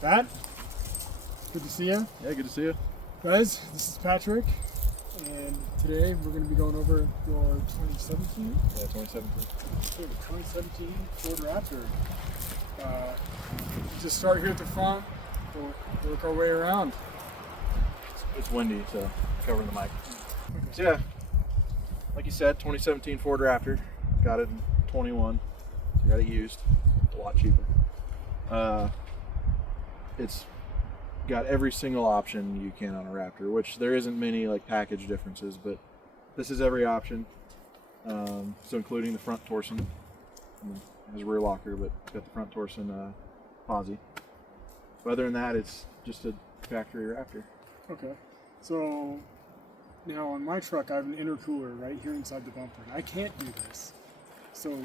Pat, good to see you. Yeah, good to see you. Guys, this is Patrick, and today we're going to be going over your 2017? Yeah, 2017. Okay, the 2017 Ford Raptor. Just start here at the front, we'll work our way around. It's windy, so covering the mic. So yeah, like you said, 2017 Ford Raptor. Got it in 21. Got it used. A lot cheaper. It's got every single option you can on a Raptor, which there isn't many like package differences, but this is every option. So including the front torsion. It has a rear locker, but got the front torsion posi. But other than that, it's just a factory Raptor. Okay, so now on my truck I have an intercooler right here inside the bumper, and I can't do this. So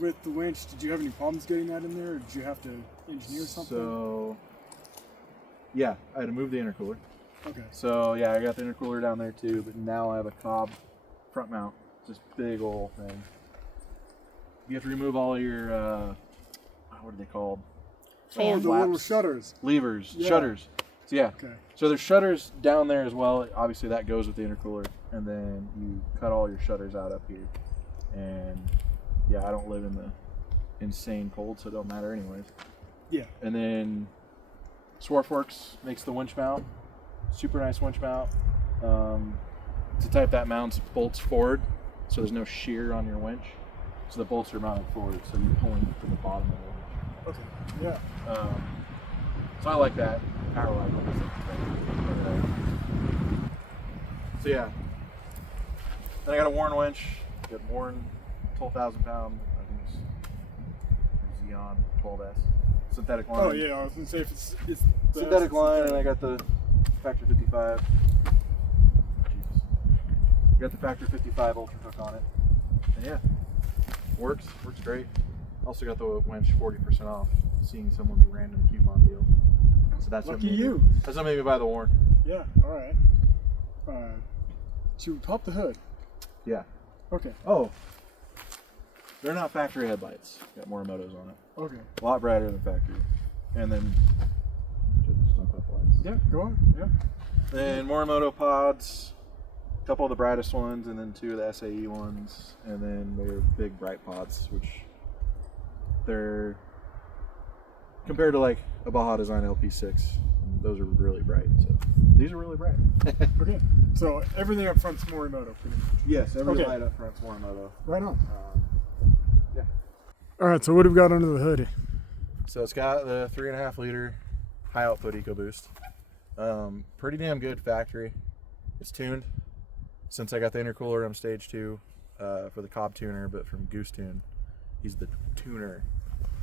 with the winch, did you have any problems getting that in there, or did you have to engineer something? So yeah, I had to move the intercooler. Okay. So yeah, I got the intercooler down there too, but now I have a Cobb front mount. This big old thing. You have to remove all your what are they called? Oh, the little shutters. Levers, Yeah. shutters. So yeah. Okay. So there's shutters down there as well. Obviously that goes with the intercooler, and then you cut all your shutters out up here. And yeah, I don't live in the insane cold, so it don't matter anyways. Yeah. And then Swarfworks makes the winch mount. Super nice winch mount. It's the type that mounts bolts forward, so there's no shear on your winch. So the bolts are mounted forward, so you're pulling from the bottom of the winch. Okay. Yeah. So I like that. Power line. So yeah. Then I got a Warren winch. Got Warren 12,000 pound. I think it's Xeon 12S. Synthetic line. Oh yeah, I was gonna say if it's Synthetic line, and I got the Factor 55. Jesus. Got the Factor 55 Ultra Hook on it. And yeah, works great. Also got the winch 40% off, seeing someone's random coupon deal. So that's lucky what made you. That's what made me buy the Warren. Yeah. All right. So you pop the hood. Yeah. Okay. Oh, they're not factory headlights. Got Morimoto's on it. Okay. A lot brighter than factory. And then should stump up lights. Yeah. Go on. Yeah. Then Morimoto pods, a couple of the brightest ones, and then two of the SAE ones, and then their big bright pods, which they're compared to like a Baja Design LP6. Those are really bright. So these are really bright. Okay. So everything up front's Morimoto, pretty much. Yes, every Okay. light up front's Morimoto. Right on. Yeah. All right. So what have we got under the hood? So it's got the 3.5 liter high output EcoBoost. Pretty damn good factory. It's tuned. Since I got the intercooler, I'm stage 2 for the Cobb tuner, but from Goose Tune. He's the tuner.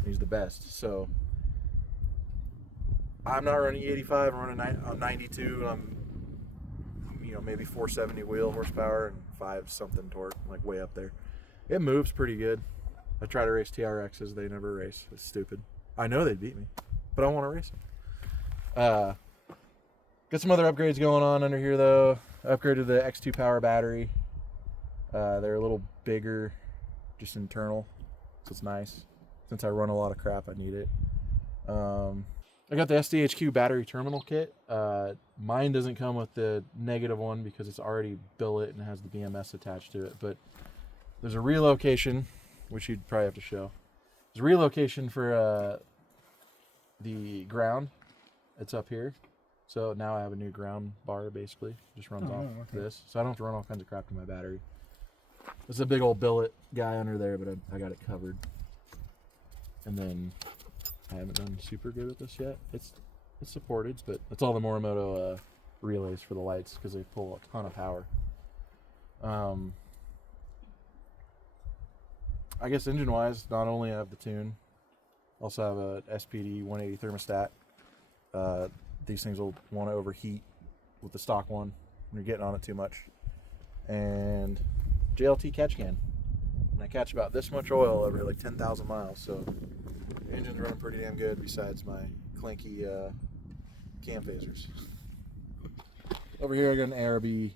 He's the best. So I'm not running 85. I'm running 92. I'm maybe 470 wheel horsepower and 5 something torque, like way up there. It moves pretty good. I try to race TRXs. They never race. It's stupid. I know they'd beat me, but I want to race them. Got some other upgrades going on under here though. I upgraded the X2 power battery. They're a little bigger, just internal, so it's nice. Since I run a lot of crap, I need it. I got the SDHQ battery terminal kit. Mine doesn't come with the negative one because it's already billet and has the BMS attached to it. But there's a relocation, which you'd probably have to show. There's a relocation for the ground. It's up here. So now I have a new ground bar, basically. Just runs off this. So I don't have to run all kinds of crap to my battery. There's a big old billet guy under there, but I got it covered. And then I haven't done super good with this yet. It's supported, but it's all the Morimoto relays for the lights because they pull a ton of power. I guess engine-wise, not only I have the tune, also have a SPD 180 thermostat. These things will want to overheat with the stock one when you're getting on it too much. And JLT catch can. And I catch about this much oil every like 10,000 miles, so the engine's running pretty damn good besides my clanky cam phasers. Over here I got an ARB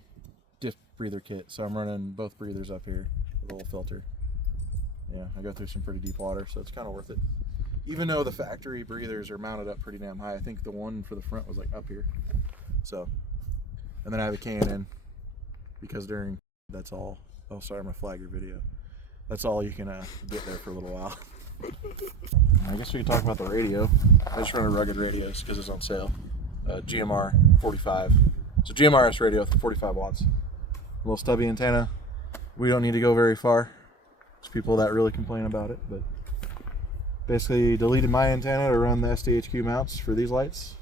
diff breather kit, so I'm running both breathers up here with a little filter. Yeah, I go through some pretty deep water, so it's kind of worth it. even though the factory breathers are mounted up pretty damn high, I think the one for the front was like up here. So, and then I have a K&N because during, that's all, oh sorry, I'm gonna flag your video. That's all you can get there for a little while. I guess we can talk about the radio. I just run a rugged radios because it's on sale. GMR 45. It's a GMRS radio with 45 watts. A little stubby antenna. We don't need to go very far. There's people that really complain about it, but basically deleted my antenna to run the SDHQ mounts for these lights.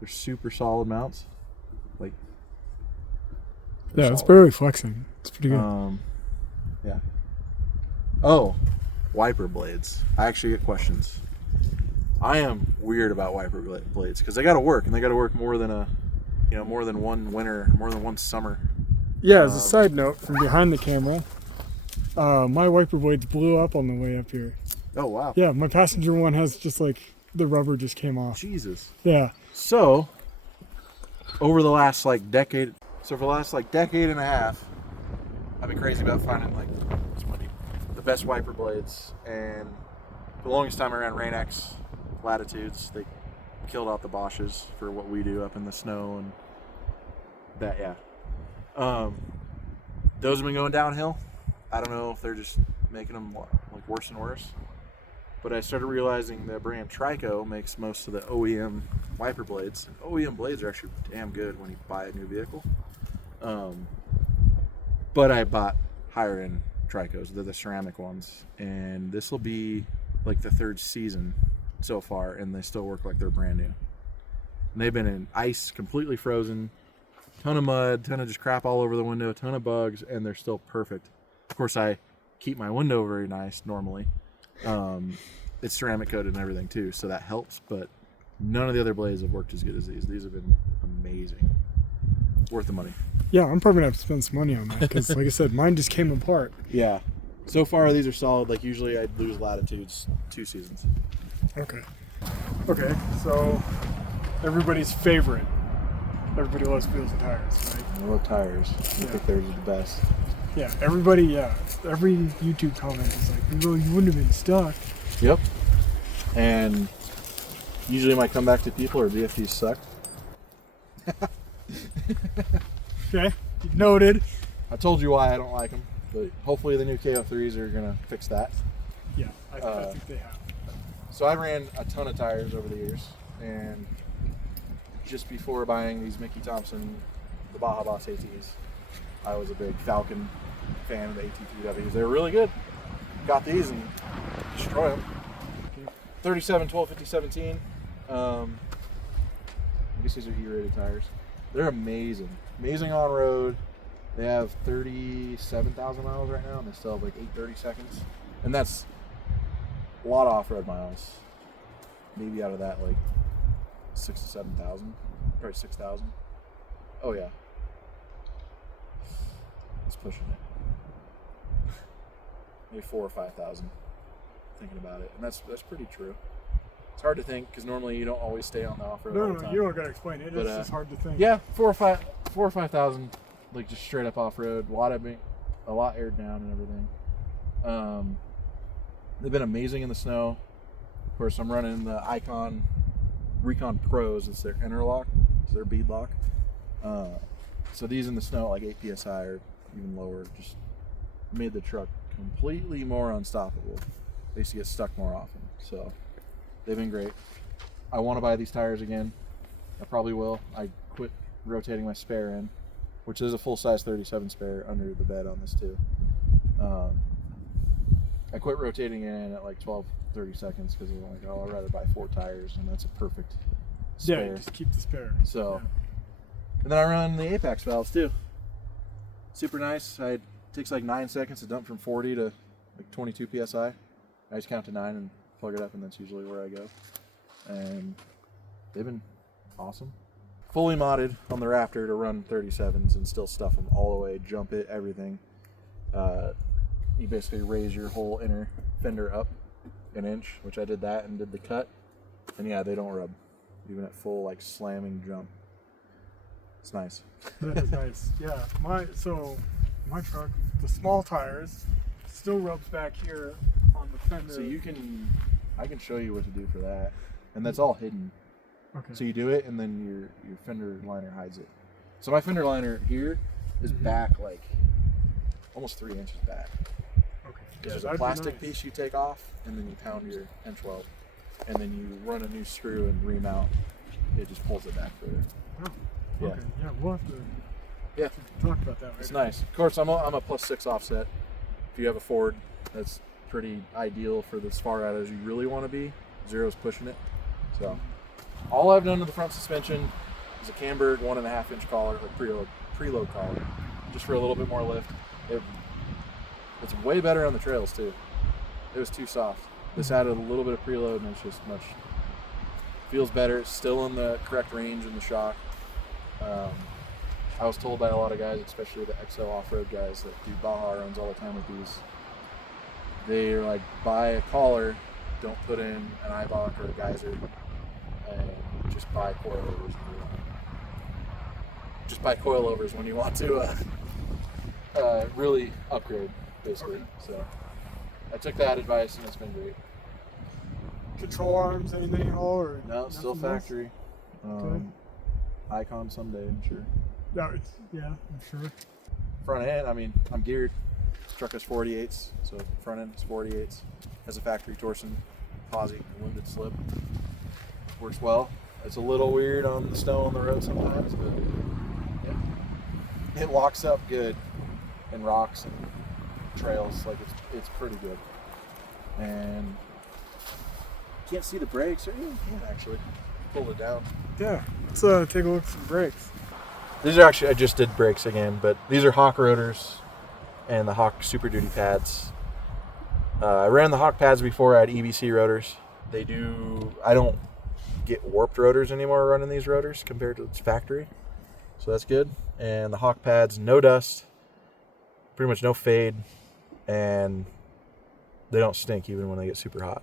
They're super solid mounts. Like, yeah, it's barely flexing. It's pretty good. Yeah. Oh, wiper blades. I actually get questions. I am weird about wiper blades because they got to work, and they got to work more than more than one winter, more than one summer. Yeah, as a side note, from behind the camera, my wiper blades blew up on the way up here. Oh wow. Yeah, my passenger one has just like the rubber just came off. Jesus. Yeah. So, over the last decade, for the last decade and a half, I've been crazy about finding the best wiper blades, and for the longest time I ran Rain-X Latitudes. They killed out the Bosches for what we do up in the snow and that. Yeah. Those have been going downhill. I don't know if they're just making them worse and worse. But I started realizing the brand Trico makes most of the OEM wiper blades. And OEM blades are actually damn good when you buy a new vehicle. But I bought higher end Tricos. They're the ceramic ones. And this will be like the third season so far, and they still work like they're brand new. And they've been in ice, completely frozen, ton of mud, ton of just crap all over the window, ton of bugs, and they're still perfect. Of course, I keep my window very nice normally. It's ceramic coated and everything too, so that helps, but none of the other blades have worked as good as these. These have been amazing. Worth the money. Yeah, I'm probably gonna have to spend some money on that because, like I said, mine just came apart. Yeah. So far, these are solid. Like, usually I'd lose Latitudes 2 seasons. Okay. Okay, so everybody's favorite. Everybody loves wheels and tires, right? I love tires. I think theirs are the best. Yeah, everybody, yeah. Every YouTube comment is like, well, you wouldn't have been stuck. Yep. And usually my comeback to people are VFDs suck. Okay, noted. I told you why I don't like them, but hopefully the new KO3s are going to fix that. Yeah, I think they have. So I ran a ton of tires over the years, and just before buying these Mickey Thompson, the Baja Boss ATs, I was a big Falcon fan of the AT3Ws. They were really good. Got these and destroy them. 37, 12, 50, 17. I guess these are E-rated tires. They're amazing. Amazing on road. They have 37,000 miles right now, and they still have like 830 seconds. And that's a lot of off-road miles. Maybe out of that, like 6,000 to 7,000. Probably 6,000. Oh yeah. It's pushing it. Maybe 4,000 or 5,000. Thinking about it, and that's pretty true. It's hard to think because normally you don't always stay on the off-road. No, you don't gotta explain it. It's just hard to think. Yeah, 4,000 or 5,000, like just straight up off-road. A lot aired down and everything. They've been amazing in the snow. Of course, I'm running the Recon Pros. It's their interlock, it's their bead lock. So these in the snow, like 8 psi or even lower, just made the truck completely more unstoppable. They used to get stuck more often, so they've been great. I want to buy these tires again. I probably will. I quit rotating my spare in, which is a full-size 37 spare under the bed on this too. I quit rotating in at like 12, 30 seconds because I'm like, oh, I'd rather buy 4 tires, and that's a perfect spare. Yeah, just keep the spare. So, and then I run the Apex valves too. Super nice. It takes like 9 seconds to dump from 40 to like 22 psi. I just count to 9 and plug it up, and that's usually where I go. And they've been awesome. Fully modded on the Raptor to run 37s and still stuff them all the way, jump it, everything. You basically raise your whole inner fender up an inch, which I did that and did the cut. And yeah, they don't rub, even at full like slamming jump. It's nice. That is nice. Yeah, my truck, the small tires, still rubs back here on the fender. So you can I can show you what to do for that, and that's all hidden. Okay. So you do it, and then your fender liner hides it. So my fender liner here is back like almost 3 inches back. Okay. There's a plastic piece you take off, and then you pound your 10-12, and then you run a new screw and remount. It just pulls it back further. Oh. Yeah. Okay. Yeah, we'll have to. Yeah. Talk about that. Right. It's nice. Of course, I'm a +6 offset. If you have a Ford, that's pretty ideal for as far out as you really want to be. Zero's pushing it. So all I've done to the front suspension is a cambered 1.5 inch collar, or preload collar, just for a little bit more lift. It's way better on the trails too. It was too soft. This added a little bit of preload, and it's just feels better. It's still in the correct range in the shock. I was told by a lot of guys, especially the XL off-road guys that do Baja runs all the time with these, they're like, buy a collar, don't put in an Eibach or a Geyser, and just buy coilovers. Just buy coilovers when you want to really upgrade, basically. So I took that advice, and it's been great. Control arms, anything at all? Or no, still factory. Okay. Icon someday, I'm sure. Yeah, I'm sure. Front end, I mean, I'm geared. This truck has 48s, so front end is 48s. Has a factory torsion, posi, and limited slip. Works well. It's a little weird on the snow on the road sometimes, but yeah, it locks up good in rocks and trails. Like it's pretty good. And you can't see the brakes, or you can actually pull it down. Yeah, let's take a look at some brakes. These are actually, I just did brakes again, but these are Hawk rotors and the Hawk Super Duty pads. I ran the Hawk pads before. I had EBC rotors. I don't get warped rotors anymore running these rotors compared to its factory. So that's good. And the Hawk pads, no dust, pretty much no fade, and they don't stink even when they get super hot.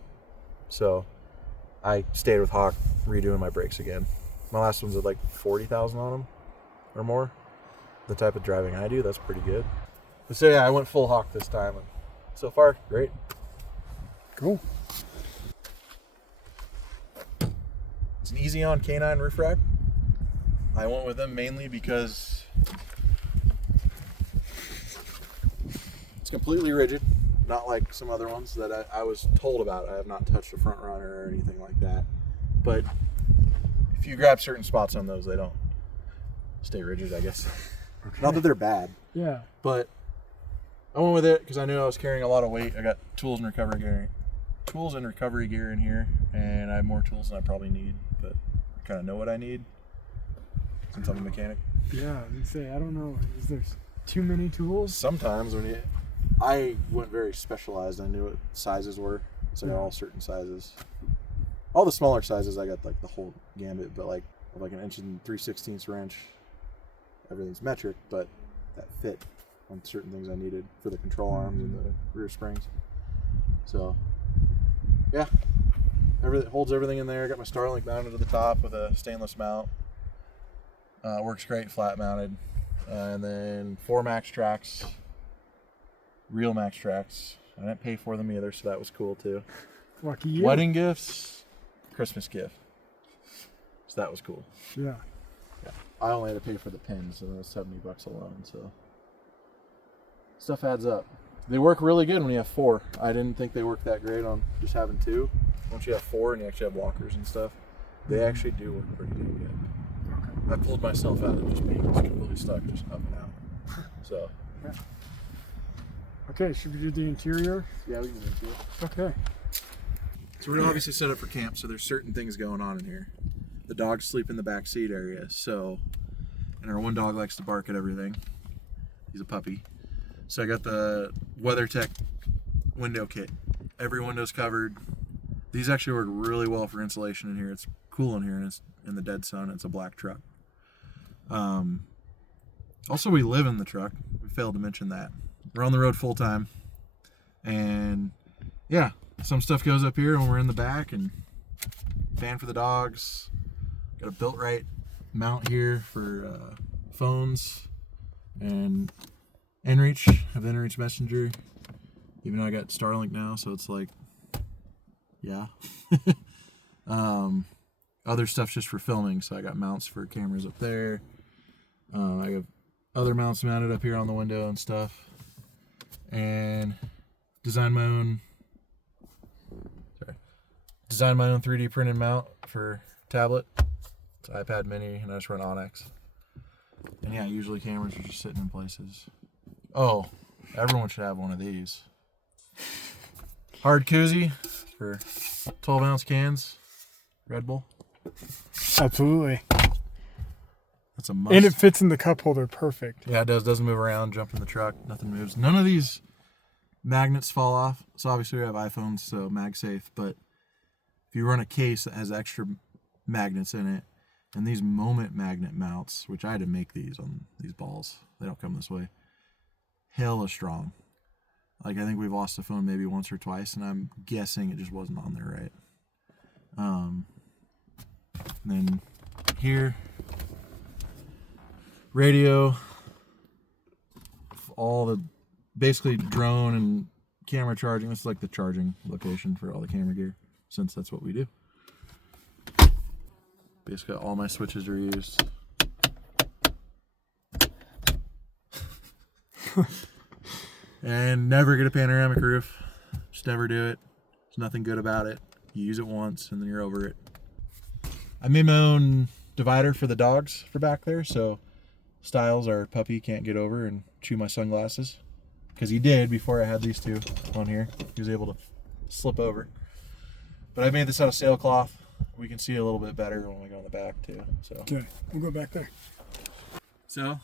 So I stayed with Hawk, redoing my brakes again. My last ones had like 40,000 on them or more. The type of driving I do, that's pretty good. But so yeah, I went full Hawk this time, and so far, great. Cool. It's an easy on K9 roof rack. I went with them mainly because it's completely rigid, not like some other ones that I was told about. I have not touched a front runner or anything like that. But if you grab certain spots on those, they don't stay rigid, I guess. Okay. Not that they're bad. Yeah. But I went with it because I knew I was carrying a lot of weight. I got tools and recovery gear in here, and I have more tools than I probably need, but I kind of know what I need since I'm a mechanic. Yeah, I was gonna say, I don't know. Is there too many tools? Sometimes I went very specialized. I knew what sizes were, so they're all certain sizes. All the smaller sizes, I got like the whole gambit, but like an 1 3/16 wrench, everything's metric, but that fit on certain things I needed for the control arms and the rear springs. So, yeah, everything holds everything in there. Got my Starlink mounted to the top with a stainless mount. Works great flat mounted. And then 4 Max Tracks, real Max Tracks. I didn't pay for them either, so that was cool too. Lucky you. Wedding gifts, Christmas gift. So that was cool. Yeah. I only had to pay for the pins, so that was $70 alone. So stuff adds up. They work really good when you have 4. I didn't think they worked that great on just having 2. Once you have 4 and you actually have walkers and stuff, they actually do work pretty good. I pulled myself out of just being completely stuck, just up and out. So. Yeah. Okay, should we do the interior? Yeah, we can do it. Okay. So we're obviously set up for camp, so there's certain things going on in here. The dogs sleep in the back seat area, and our one dog likes to bark at everything. He's a puppy. So I got the WeatherTech window kit. Every window's covered. These actually work really well for insulation in here. It's cool in here, and it's in the dead sun. It's a black truck. Also, we live in the truck. We failed to mention that. We're on the road full time. And yeah, some stuff goes up here when we're in the back, and fan for the dogs. Got a built-right mount here for phones and inReach. I have inReach Messenger. Even though I got Starlink now, so it's like Yeah. Other stuff's just for filming, so I got mounts for cameras up there. I have other mounts mounted up here on the window and stuff. And designed my own 3D printed mount for tablet. It's an iPad mini, and I just run Onyx. And yeah, usually cameras are just sitting in places. Oh, everyone should have one of these. Hard koozie for 12-ounce cans. Red Bull. Absolutely. That's a must. And it fits in the cup holder perfect. Yeah, it does. Doesn't move around. Jump in the truck. Nothing moves. None of these magnets fall off. So obviously we have iPhones, so MagSafe. But if you run a case that has extra magnets in it, and these moment magnet mounts, which I had to make these on these balls. They don't come this way. Hella strong. Like, I think we've lost a phone maybe once or twice, and I'm guessing it just wasn't on there right. Then here, radio, all the basically drone and camera charging. This is like the charging location for all the camera gear, since that's what we do. Basically all my switches are used. And never get a panoramic roof. Just never do it. There's nothing good about it. You use it once and then you're over it. I made my own divider for the dogs for back there, so Styles, our puppy, can't get over and chew my sunglasses. Because he did before I had these two on here. He was able to slip over. But I made this out of sailcloth. We can see a little bit better when we go in the back too. So Okay, we'll go back there. So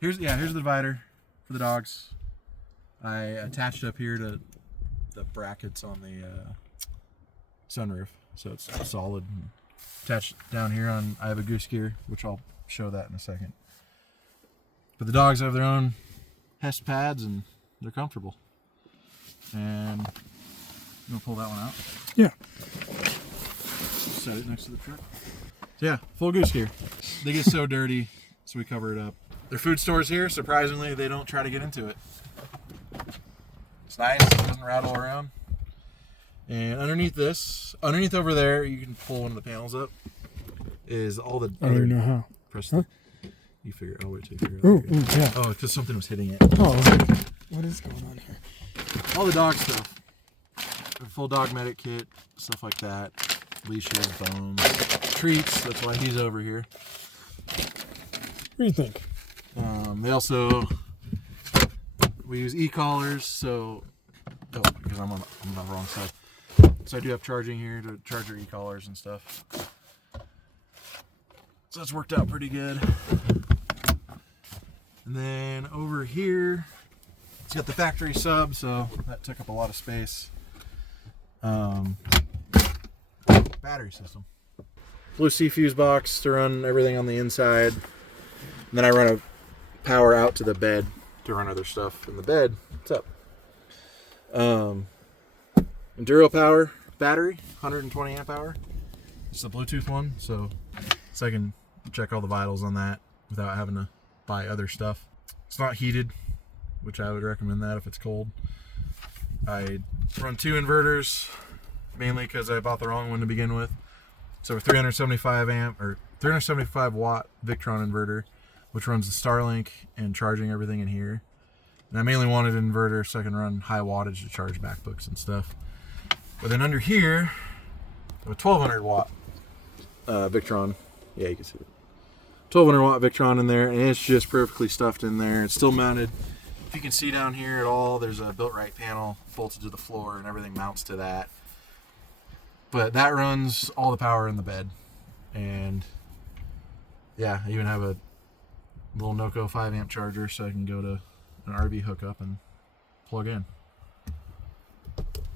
here's the divider for the dogs. I attached up here to the brackets on the sunroof, so it's solid. Attached down here I have a goose gear, which I'll show that in a second. But the dogs have their own Hess pads and they're comfortable. And you want to pull that one out? Yeah. Set it next to the truck. So yeah, full goose gear. They get so dirty, so we cover it up. Their food stores here, surprisingly, they don't try to get into it. It's nice, it doesn't rattle around. And underneath over there, you can pull one of the panels up, is all the I don't even know how. Press huh? You figure, oh wait till you figure it out. Yeah. Oh, because something was hitting it. Oh, what is going on here? All the dog stuff. A full dog medic kit, stuff like that. Leashes, bones, treats, that's why he's over here. What do you think? We use e-collars, so, because I'm on the wrong side. So I do have charging here to charge your e-collars and stuff. So that's worked out pretty good. And then over here, it's got the factory sub, so that took up a lot of space. Battery system. Blue C fuse box to run everything on the inside. And then I run a power out to the bed to run other stuff in the bed. What's up? Enduro Power battery, 120 amp hour. It's a Bluetooth one, so I can check all the vitals on that without having to buy other stuff. It's not heated, which I would recommend that if it's cold. I run 2 inverters, mainly because I bought the wrong one to begin with. So a 375 watt Victron inverter, which runs the Starlink and charging everything in here. And I mainly wanted an inverter so I can run high wattage to charge MacBooks and stuff. But then under here, I have a 1200 watt Victron. Yeah, you can see it. 1200 watt Victron in there, and it's just perfectly stuffed in there. It's still mounted. If you can see down here at all, there's a built-right panel bolted to the floor, and everything mounts to that. But that runs all the power in the bed. And yeah, I even have a little Noco 5 amp charger so I can go to an RV hookup and plug in.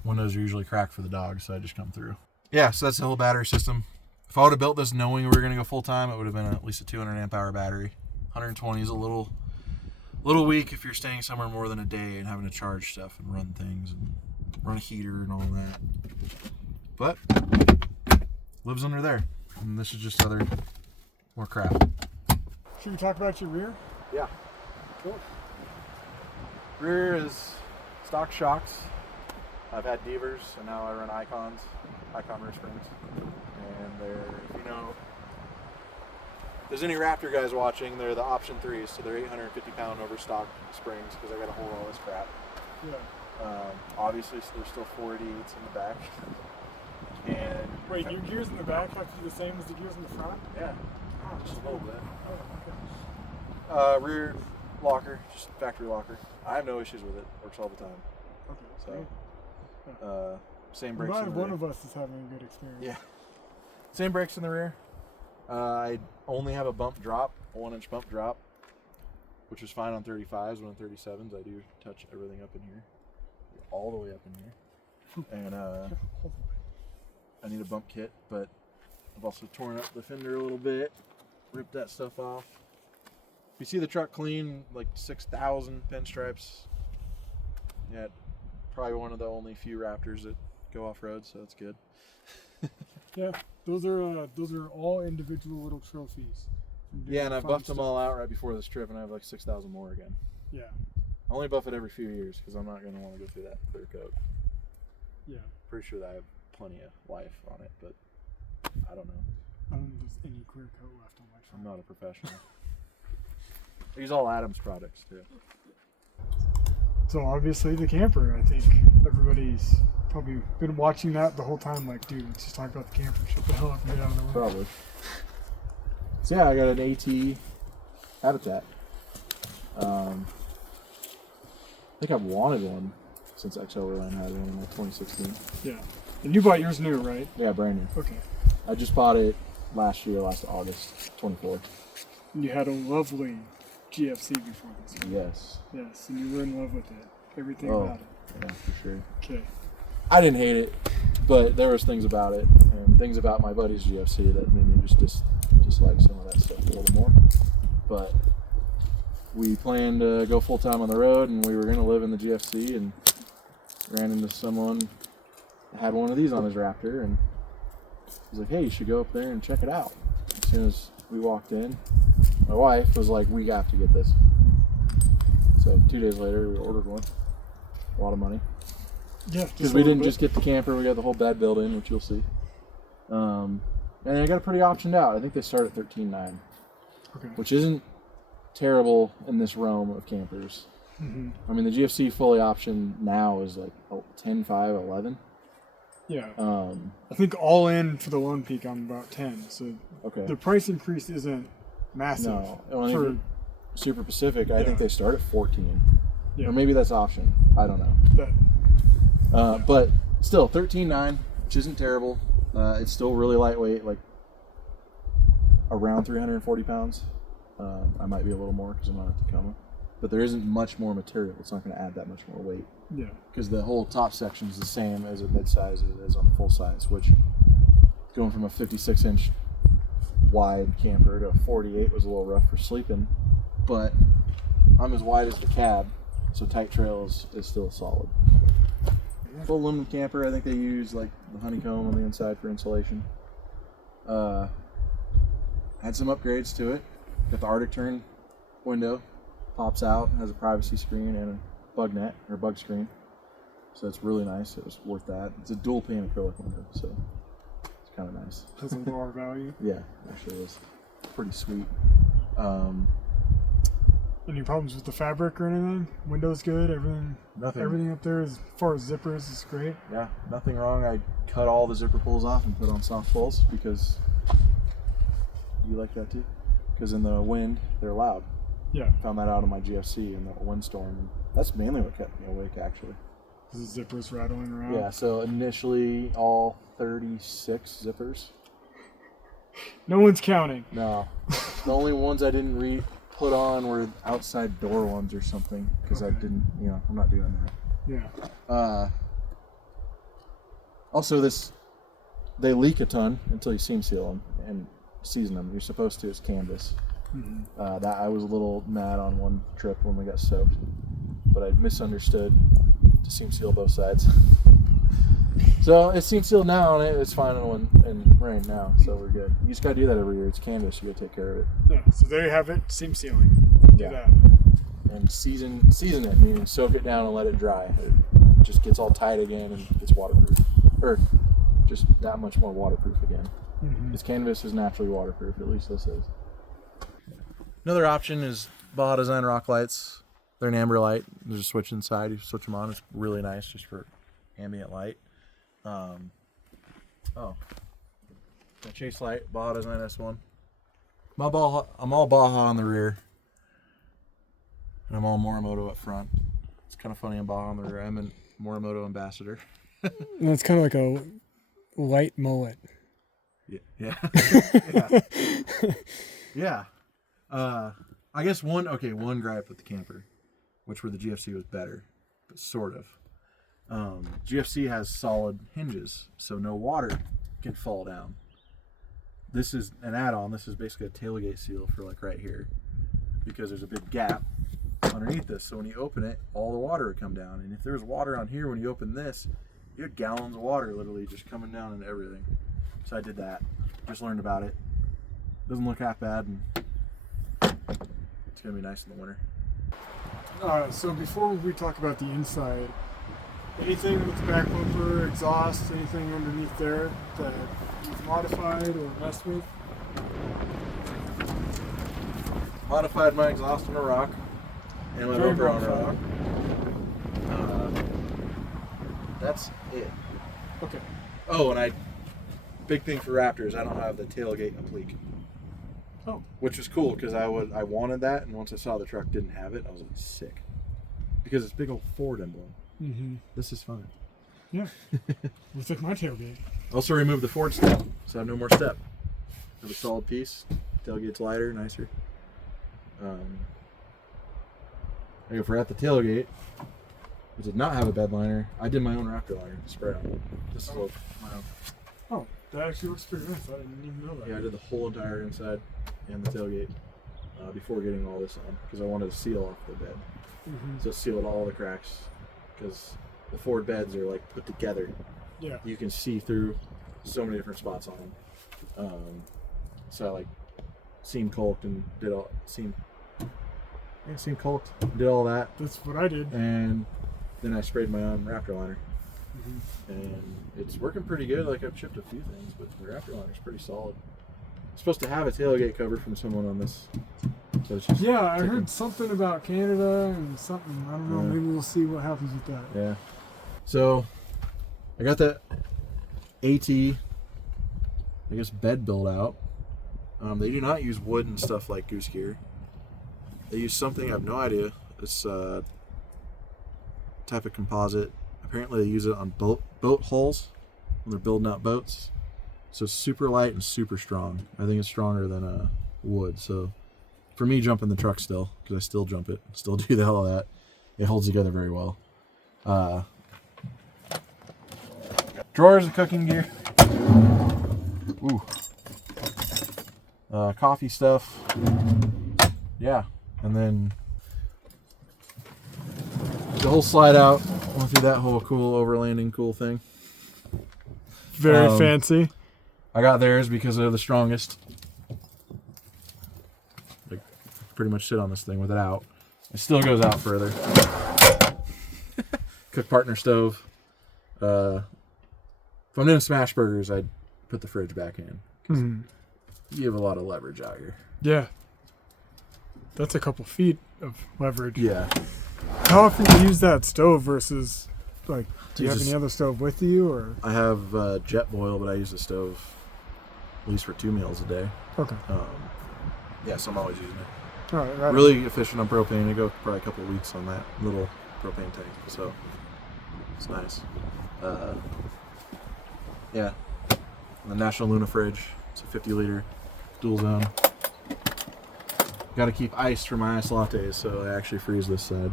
Windows are usually cracked for the dogs, so I just come through. Yeah, so that's the whole battery system. If I would have built this knowing we were going to go full time, it would have been at least a 200 amp hour battery. 120 is a little weak if you're staying somewhere more than a day and having to charge stuff and run things and run a heater and all that. But lives under there, and this is just more crap. Should we talk about your rear? Yeah. Cool. Rear is stock shocks. I've had Devers, and now I run Icon rear springs. And they're, if there's any Raptor guys watching, they're the option 3s, so they're 850 pound overstock springs because I got to hold all this crap. Yeah. Obviously, there's still 488s in the back. And wait, your gears in the back have to be the same as the gears in the front? Yeah, oh, just a little bit. Oh, okay. Rear locker, just factory locker. I have no issues with it. Works all the time. Okay. So, same I'm brakes. glad in the one rear. of us is having a good experience. Yeah. Same brakes in the rear. I only have a bump drop, a 1-inch bump drop, which is fine on 35s, but on 37s I do touch everything up in here, all the way up in here. And I need a bump kit, but I've also torn up the fender a little bit, ripped that stuff off. If you see the truck clean, like 6,000 pinstripes. Yeah, probably one of the only few Raptors that go off-road, so that's good. Yeah, those are all individual little trophies. Yeah, and I buffed them all out right before this trip, and I have like 6,000 more again. Yeah. I only buff it every few years because I'm not going to want to go through that clear coat. Yeah. Pretty sure that I have plenty of life on it, but I don't know. I don't think there's any clear coat left on my truck. I'm not a professional. I use all Adams products too. So obviously the camper, I think everybody's probably been watching that the whole time like, dude, let's just talk about the camper. Shut the hell up and get out of the way. Probably. So yeah, I got an AT Habitat. I think I've wanted one since Overland had one in like 2016. Yeah. And you bought yours new, right? Yeah, brand new. Okay. I just bought it last August 24. And you had a lovely GFC before this. Right? Yes. Yes, and you were in love with it. Everything about it. Yeah, for sure. Okay. I didn't hate it, but there was things about it and things about my buddy's GFC that made me just dislike some of that stuff a little more. But we planned to go full time on the road, and we were going to live in the GFC, and ran into someone that had one of these on his Raptor, and he's like, "Hey, you should go up there and check it out." As soon as we walked in, my wife was like, "We have to get this." So 2 days later, we ordered one. A lot of money. Yeah, because we didn't just get the camper, we got the whole bed built in, which you'll see. And I got it pretty optioned out. I think they start at $13,900, okay. which isn't terrible in this realm of campers. Mm-hmm. I mean, the GFC fully optioned now is like $10,500, $11,000. Yeah. I think all in for the Lone Peak, I'm about 10. So okay. The price increase isn't massive. No, for Super Pacific, I think they start at 14. Yeah. Or maybe that's option. I don't know. But still, $13,900, which isn't terrible. It's still really lightweight, like around 340 pounds. I might be a little more because I'm not a Tacoma. But there isn't much more material. It's not going to add that much more weight. Yeah. Because the whole top section is the same as a mid-size as it is on the full size, which going from a 56-inch wide camper to a 48 was a little rough for sleeping. But I'm as wide as the cab, so tight trail is still solid. Full aluminum camper. I think they use like the honeycomb on the inside for insulation. Had some upgrades to it. Got the Arctic turn window, pops out, has a privacy screen and a bug screen. So it's really nice. It was worth that. It's a dual pane acrylic window, so it's kind of nice. Has a lower value. Yeah, actually it was pretty sweet. Any problems with the fabric or anything? Windows good, everything. Nothing. Everything up there, as far as zippers, is great. Yeah, nothing wrong. I cut all the zipper pulls off and put on soft pulls because you like that too. Because in the wind, they're loud. Yeah. Found that out in my GFC in the windstorm, and that's mainly what kept me awake actually. The zippers rattling around. Yeah. So initially, all 36 zippers. No one's counting. No, the only ones I didn't put on were outside door ones or something because I didn't, I'm not doing that. Yeah. Also, they leak a ton until you seam seal them and season them. You're supposed to. It's canvas. Mm-hmm. That I was a little mad on one trip when we got soaked, but I misunderstood to seam seal both sides. So it's seam sealed now, and it's fine in rain now, so we're good. You just gotta do that every year. It's canvas. You gotta take care of it. Yeah. So there you have it. Seam sealing. Do that. And season it, meaning soak it down and let it dry. just gets all tight again and gets waterproof, or just that much more waterproof again. This canvas is naturally waterproof, at least this is. Another option is Baja Design rock lights. They're an amber light. There's a switch inside. You switch them on. It's really nice just for ambient light. The chase light, Baja Design S1. I'm all Baja on the rear, and I'm all Morimoto up front. It's kind of funny, I'm Baja on the rear. I'm a Morimoto ambassador. And it's kind of like a light mullet. Yeah. Yeah. I guess one gripe with the camper, which where the GFC was better, but sort of. GFC has solid hinges, so no water can fall down. This is an add-on. This is basically a tailgate seal for like right here, because there's a big gap underneath this. So when you open it, all the water would come down. And if there's water on here when you open this, you had gallons of water literally just coming down into everything. So I did that. Just learned about it. Doesn't look half bad, and it's gonna be nice in the winter. So before we talk about the inside, anything with the back bumper, exhaust, anything underneath there that you've modified or messed with? Modified my exhaust on a rock and my bumper on a rock. That's it. Okay. Oh, and big thing for Raptors, I don't have the tailgate applique. Oh. Which was cool because I wanted that, and once I saw the truck didn't have it, I was like sick. Because it's big old Ford emblem. Mm-hmm. This is fun. Yeah. We took my tailgate. Also removed the Ford step, so I have no more step. I have a solid piece. Tailgate's lighter, nicer. If we're at the tailgate, I did not have a bed liner. I did my own Raptor liner spray on. This is my own. Oh, that actually looks pretty nice. I didn't even know that. Yeah, I did the whole entire inside and the tailgate before getting all this on, because I wanted to seal off the bed. Mm-hmm. So it sealed all the cracks, because the Ford beds are like put together. Yeah. You can see through so many different spots on them. So I like seam caulked and did all seam caulked, did all that. That's what I did. And then I sprayed my own Raptor liner. Mm-hmm. And it's working pretty good. Like, I've chipped a few things, but the Raptor liner's pretty solid. I'm supposed to have a tailgate cover from someone on this. So it's just I heard something about Canada and something. I don't know. Maybe we'll see what happens with that. Yeah. So I got that AT, I guess, bed build out. They do not use wood and stuff like goose gear. They use something, I have no idea. It's type of composite. Apparently they use it on boat hulls when they're building out boats. So it's super light and super strong. I think it's stronger than wood. So for me, jumping the truck still, because I still jump it, still do all that, it holds together very well. Drawers and cooking gear. Ooh. Coffee stuff. Yeah. And then the whole slide out. Went through that whole cool overlanding cool thing. Very fancy. I got theirs because they're the strongest. Like, pretty much sit on this thing with it out. It still goes out further. Cook partner stove. If I'm doing smash burgers, I'd put the fridge back in. You have a lot of leverage out here. Yeah. That's a couple feet of leverage. Yeah. How often do you use that stove versus, like, do you have Jesus. any other stove with you, or? I have jet boil, but I use the stove at least for 2 meals a day. Okay. Yeah, so I'm always using it. All right. Really efficient on propane. I go probably a couple of weeks on that little propane tank, so it's nice. Yeah. And the National Luna fridge. It's a 50-liter dual zone. Got to keep ice for my ice lattes, so I actually freeze this side.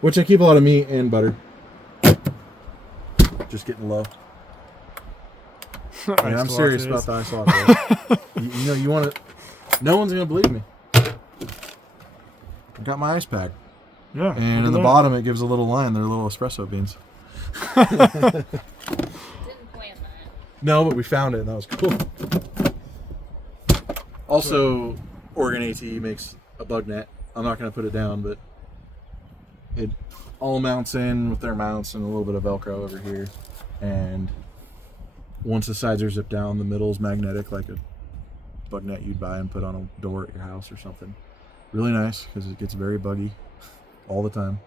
Which I keep a lot of meat and butter. Just getting low. I'm serious about the ice latte. you want to. No one's gonna believe me. I got my ice pack. Yeah. And in the bottom, it gives a little line. They're little espresso beans. Didn't plan that. No, but we found it, and that was cool. Also, Oregon AT makes a bug net. I'm not gonna put it down, but all mounts in with their mounts and a little bit of Velcro over here. And once the sides are zipped down, the middle is magnetic, like a bug net you'd buy and put on a door at your house or something. Really nice because it gets very buggy all the time.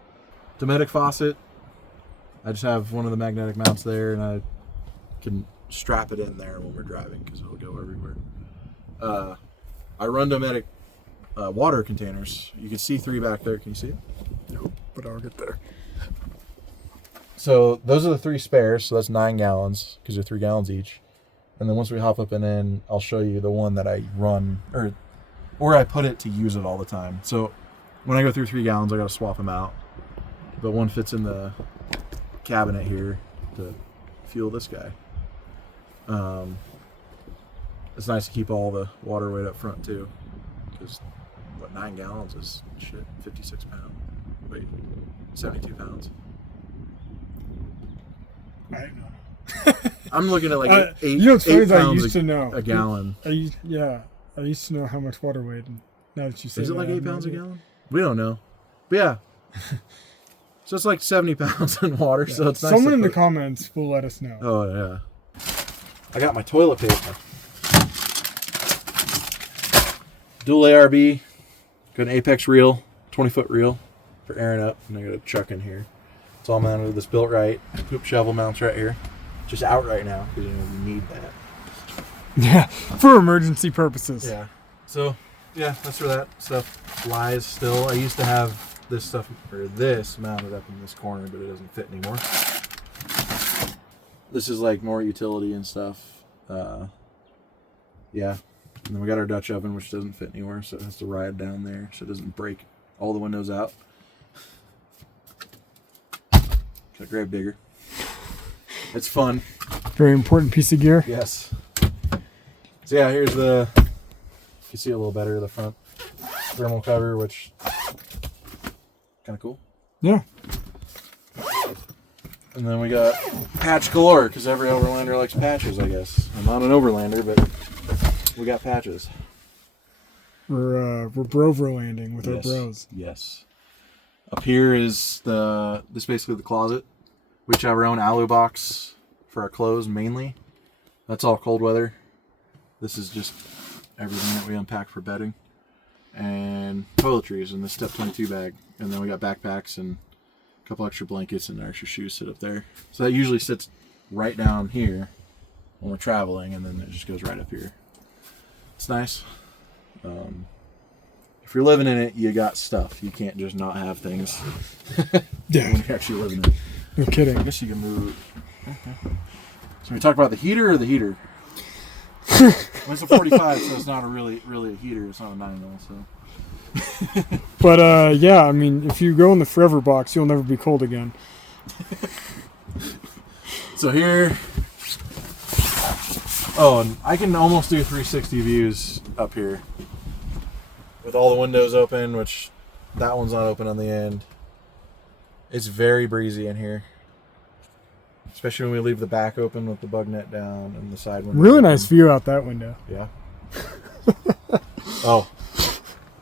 Dometic faucet. I just have one of the magnetic mounts there, and I can strap it in there when we're driving because it'll go everywhere. I run Dometic water containers. You can see 3 back there. Can you see it? Nope, but I'll get there. So those are the 3 spares. So that's 9 gallons because they're 3 gallons each. And then once we hop up and in, I'll show you the one that I run or I put it to use it all the time. So when I go through 3 gallons, I got to swap them out. But one fits in the cabinet here to fuel this guy. It's nice to keep all the water weight up front too, because 9 gallons is 56 pounds. Wait, 72 pounds. I don't know. I'm looking at like eight, you know, it's funny 8 is I pounds used to know a gallon. I used to know how much water weighed. And now that you say Is it that, like I 8 have no pounds a idea. gallon? We don't know. But yeah. So it's like 70 pounds in water, so it's nice. Someone to in the put- comments will let us know. Oh yeah. I got my toilet paper. Dual ARB. Got an Apex reel, 20-foot reel for airing up, and I got a chuck in here. It's all mounted with this built right. Poop shovel mounts right here. Just out right now because we need that. Yeah, for emergency purposes. Yeah. So yeah, that's where that stuff lies still. I used to have this mounted up in this corner, but it doesn't fit anymore. This is like more utility and stuff. Yeah. And then we got our Dutch oven, which doesn't fit anymore, so it has to ride down there so it doesn't break all the windows out. Got a grave digger. It's fun. Very important piece of gear. Yes. So yeah, here's you can see a little better the front thermal cover, which kind of cool. Yeah. And then we got patch galore because every Overlander likes patches, I guess. I'm not an Overlander, but we got patches. We're brover landing with our Yes. bros. Yes. Up here is this is basically the closet. We each have our own alu box for our clothes mainly. That's all cold weather. This is just everything that we unpack for bedding. And toiletries in this Step 22 bag. And then we got backpacks and a couple extra blankets and our extra shoes sit up there. So that usually sits right down here when we're traveling, and then it just goes right up here. It's nice. If you're living in it, you got stuff. You can't just not have things Yeah. when you're actually living in it. No kidding. I guess you can move. Okay. So we talk about the heater or the heater? Well, it's a 45, so it's not really a heater. It's not a 9 so. But yeah, I mean, if you go in the forever box, you'll never be cold again. So here. Oh, and I can almost do 360 views up here with all the windows open, which that one's not open on the end. It's very breezy in here, especially when we leave the back open with the bug net down and the side window. Really open. nice view out that window. Yeah. Oh,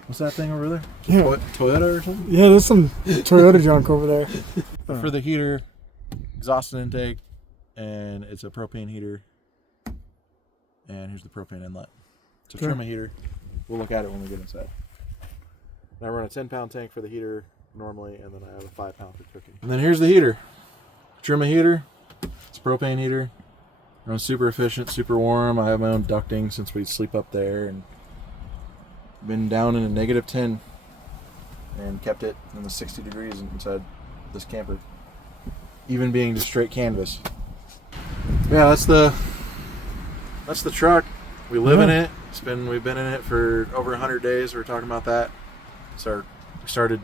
what's that thing over there? Yeah. Toyota or something? Yeah, there's some Toyota junk over there. For the heater, exhaust and intake, and it's a propane heater. And here's the propane inlet. It's a Sure. trim heater. We'll look at it when we get inside. And I run a 10-pound tank for the heater normally, and then I have a 5-pound for cooking. And then here's the heater. Trim heater. It's a propane heater. Runs super efficient, super warm. I have my own ducting since we sleep up there, and been down in a -10 and kept it in the 60 degrees inside this camper, even being just straight canvas. Yeah, that's the truck. We live in it. We've been in it for over 100 days. We were talking about that. So we started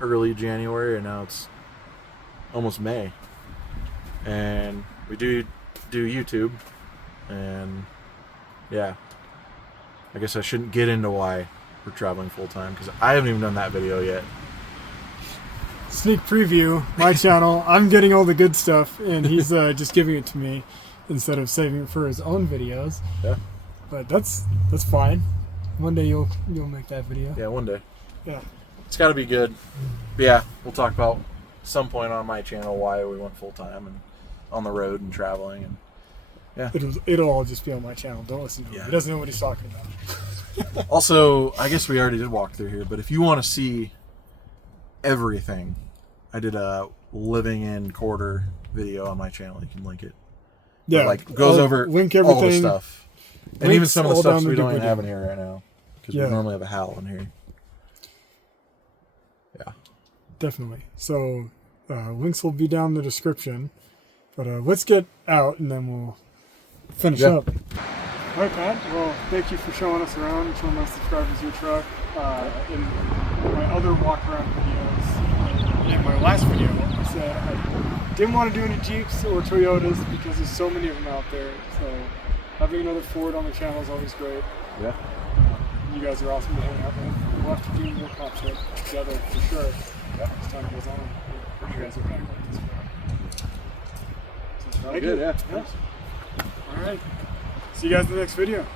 early January, and now it's almost May. And we do YouTube, and yeah, I guess I shouldn't get into why we're traveling full time because I haven't even done that video yet. Sneak preview, my channel. I'm getting all the good stuff, and he's just giving it to me instead of saving it for his own videos. Yeah. But that's fine. One day you'll make that video. Yeah, one day. Yeah. It's got to be good. But yeah, we'll talk about some point on my channel why we went full time and on the road and traveling, and yeah. It'll all just be on my channel. Don't listen to him. Yeah. He doesn't know what he's talking about. Also, I guess we already did walk through here, but if you want to see everything, I did a living in quarter video on my channel. You can link it. Yeah, It, like goes over link all the everything. stuff, and even some of the all stuff down we the don't even video. have in here right now because Yeah. we normally have a HAL in here. Yeah, Definitely. So links will be down in the description. But let's get out and then we'll finish Yeah. up. All right, Pat. Well, thank you for showing us around and showing my subscribers your truck. In my other walk-around videos, in my last video, I said I didn't want to do any Jeeps or Toyotas because there's so many of them out there. So having another Ford on the channel is always great. yeah. You guys are awesome to hang out with. We'll have to do more comp trips together for sure. As time goes on, you guys are back like this. Sounds good. Yeah. All right. See you guys in the next video.